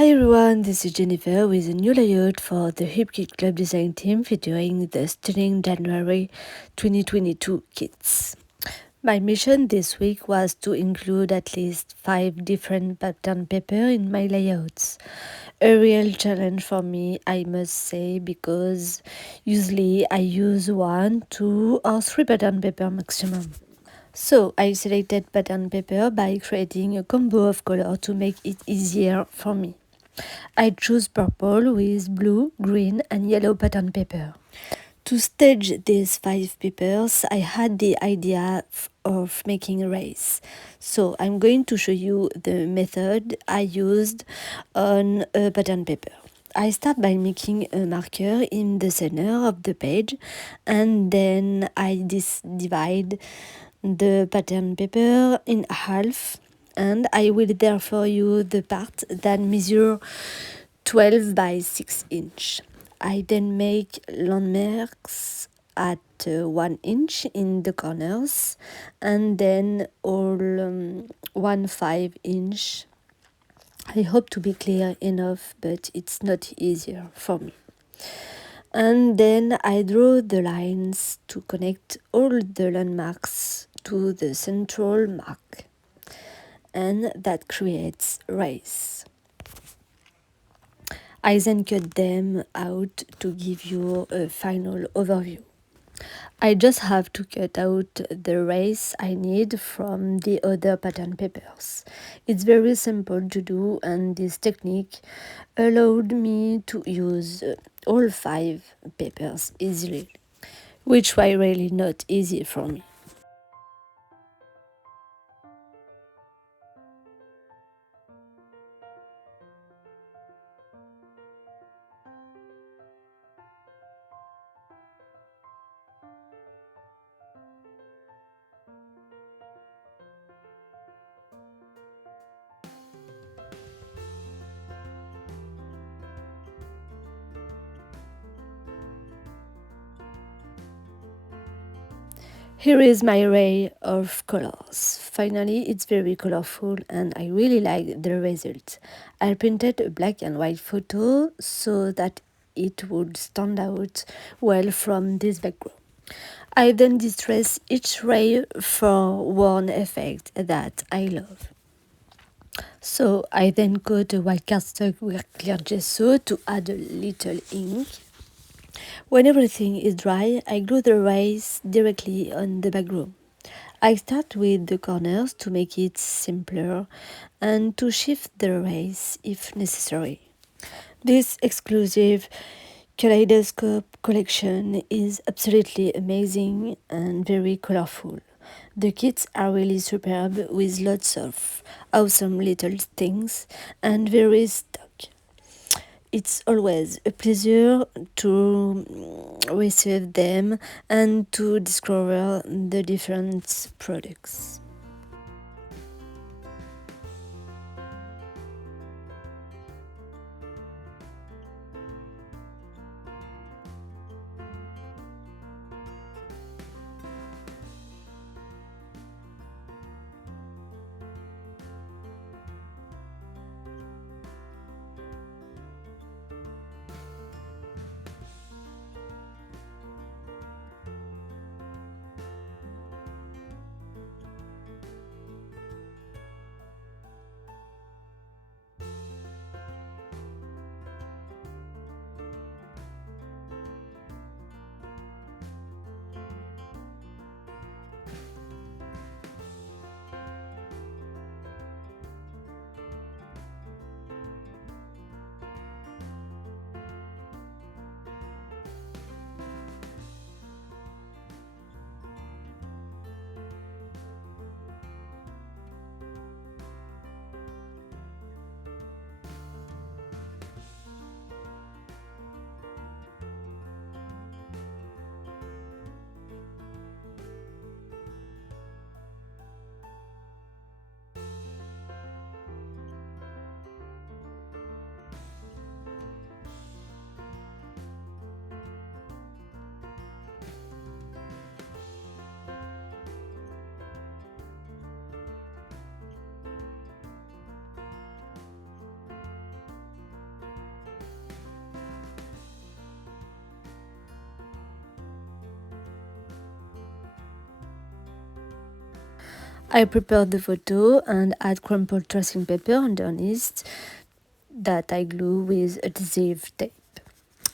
Hi everyone, this is Jennifer with a new layout for the Hip Kit Club design team featuring the stunning January 2022 kits. My mission this week was to include at least 5 different pattern paper in my layouts. A real challenge for me, I must say, because usually I use 1, 2 or 3 pattern paper maximum. So I selected pattern paper by creating a combo of color to make it easier for me. I chose purple with blue, green and yellow pattern paper. To stage these 5 papers, I had the idea of making a race. So I'm going to show you the method I used on a pattern paper. I start by making a marker in the center of the page and then I divide the pattern paper in half, and I will therefore use the part that measure 12 by 6 inch. I then make landmarks at 1 inch in the corners and then all 1 5 inch. I hope to be clear enough, but it's not easier for me. And then I draw the lines to connect all the landmarks to the central mark, and that creates rays. I then cut them out to give you a final overview. I just have to cut out the rays I need from the other pattern papers. It's very simple to do, and this technique allowed me to use all 5 papers easily, which was really not easy for me. Here is my array of colors. Finally, it's very colorful and I really like the result. I printed a black and white photo so that it would stand out well from this background. I then distress each ray for one effect that I love. So I then coat a white cardstock with clear gesso to add a little ink. When everything is dry, I glue the rays directly on the background. I start with the corners to make it simpler and to shift the rays if necessary. This exclusive Kaleidoscope collection is absolutely amazing and very colorful. The kits are really superb with lots of awesome little things and very stock. It's always a pleasure to receive them and to discover the different products. I prepared the photo and add crumpled tracing paper underneath that I glue with adhesive tape.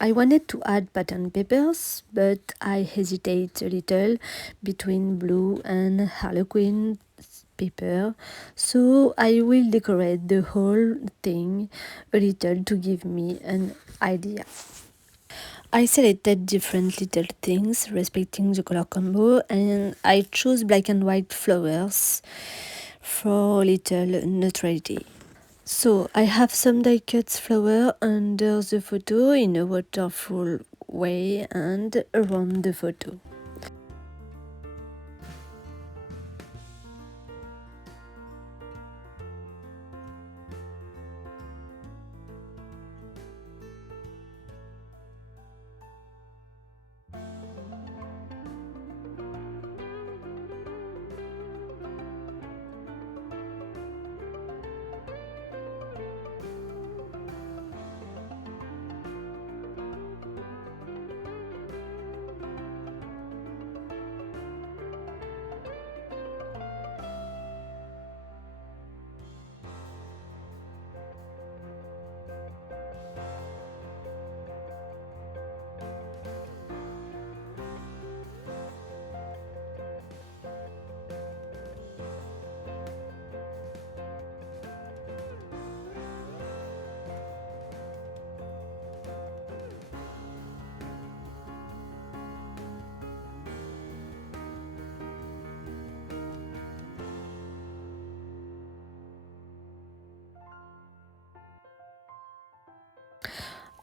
I wanted to add pattern papers, but I hesitate a little between blue and harlequin paper, so I will decorate the whole thing a little to give me an idea. I selected different little things respecting the color combo, and I chose black and white flowers for little neutrality. So I have some die cut flower under the photo in a waterfall way and around the photo.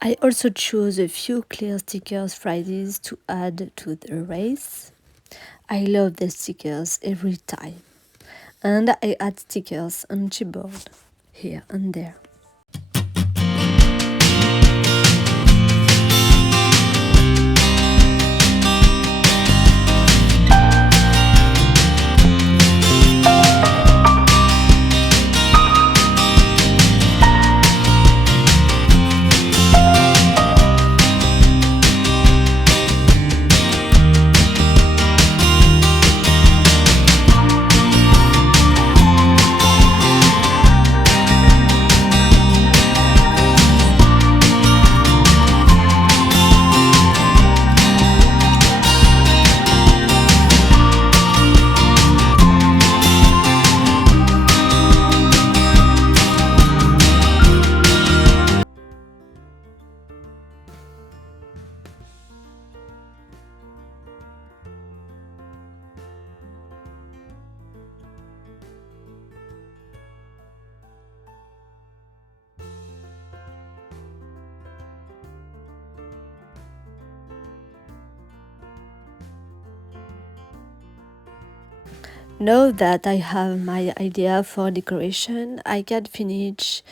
I also chose a few clear stickers Fridays to add to the race. I love the stickers every time. And I add stickers on chipboard here and there. Now that I have my idea for decoration, I can finish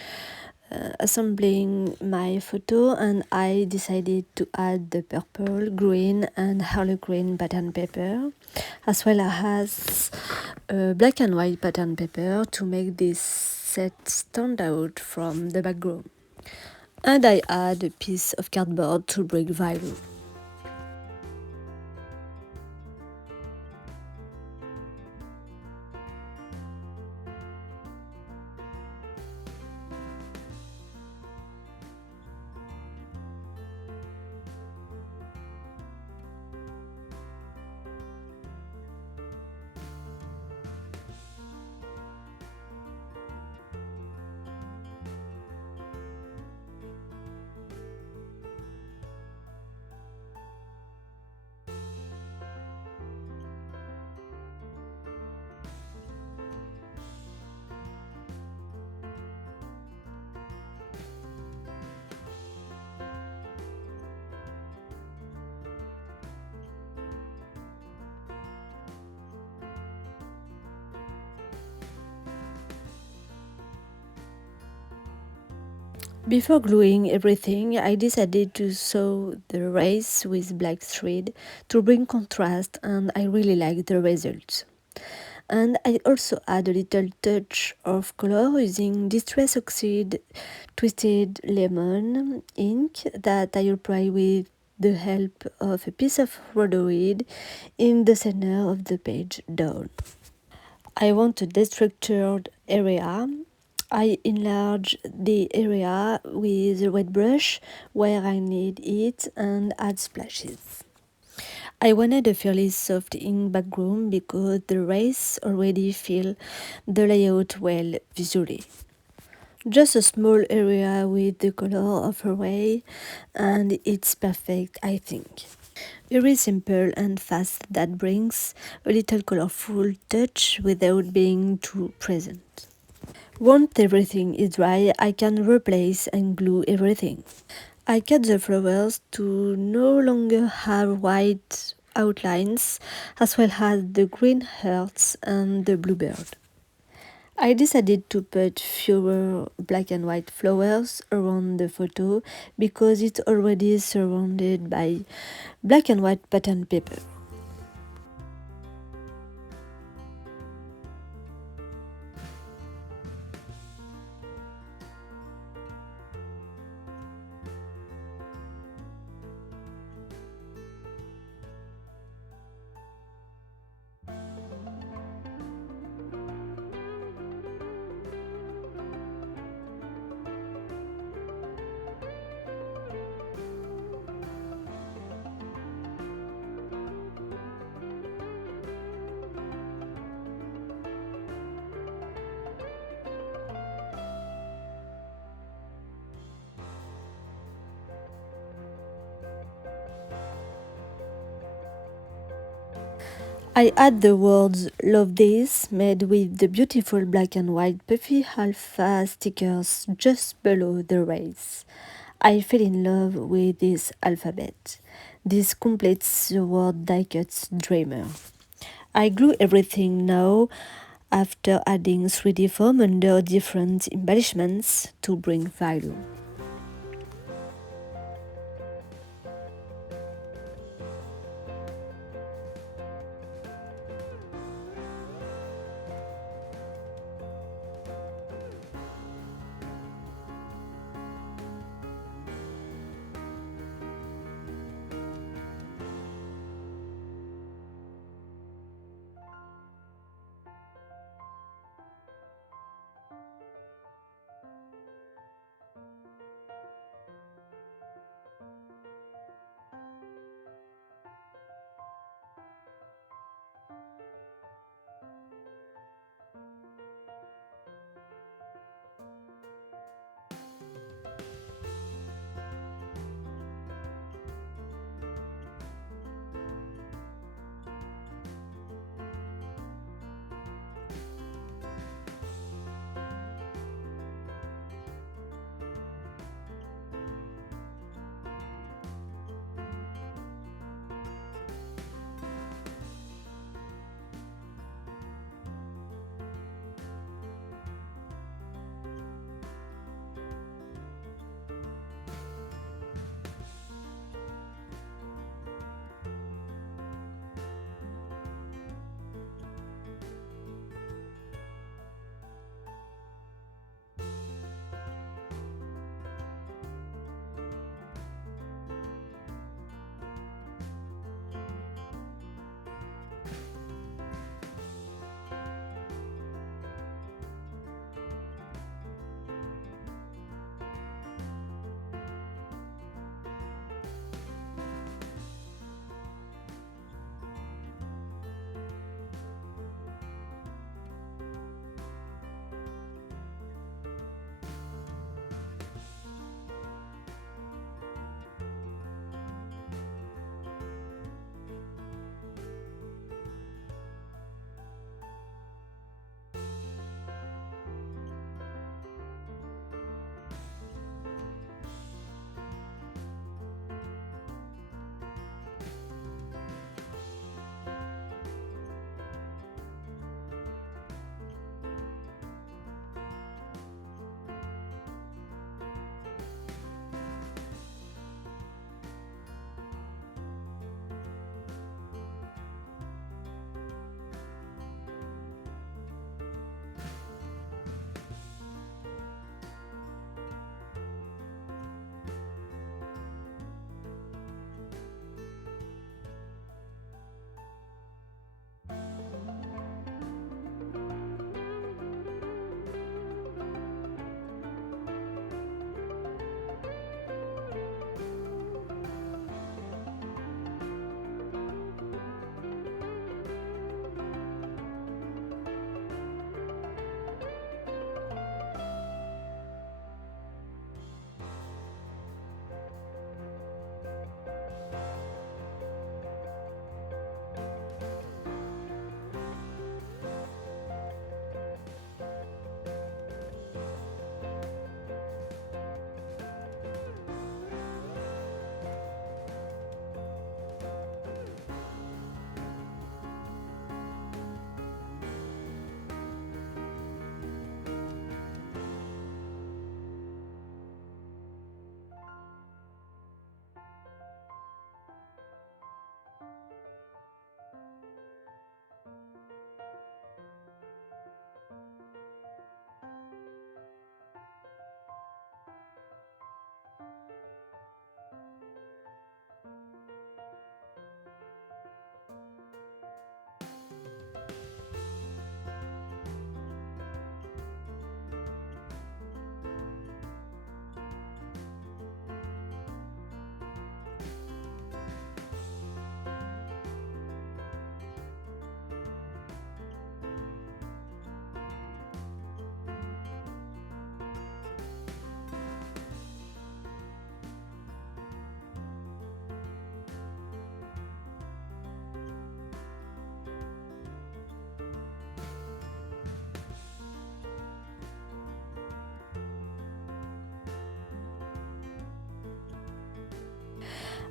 assembling my photo, and I decided to add the purple, green and harlequin pattern paper, as well as black and white pattern paper to make this set stand out from the background. And I add a piece of cardboard to bring value. Before gluing everything, I decided to sew the race with black thread to bring contrast, and I really like the result. And I also add a little touch of color using Distress Oxide Twisted Lemon ink that I apply with the help of a piece of rhodoid in the center of the page down. I want a destructured area. I enlarge the area with a wet brush where I need it and add splashes. I wanted a fairly soft ink background because the rays already fill the layout well visually. Just a small area with the color of a ray and it's perfect, I think. Very simple and fast that brings a little colorful touch without being too present. Once everything is dry, I can replace and glue everything. I cut the flowers to no longer have white outlines, as well as the green hearts and the bluebird. I decided to put fewer black and white flowers around the photo because it's already surrounded by black and white pattern paper. I add the words "Love This" made with the beautiful black and white puffy alpha stickers just below the rays. I fell in love with this alphabet. This completes the word die cuts dreamer. I glue everything now after adding 3D foam under different embellishments to bring value.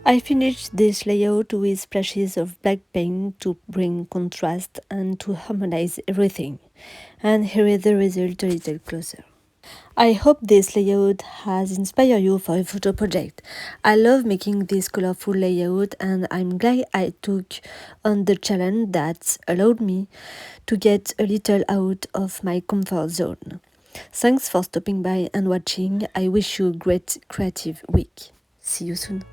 I finished this layout with splashes of black paint to bring contrast and to harmonize everything. And here is the result a little closer. I hope this layout has inspired you for a photo project. I love making this colorful layout and I'm glad I took on the challenge that allowed me to get a little out of my comfort zone. Thanks for stopping by and watching. I wish you a great creative week. See you soon.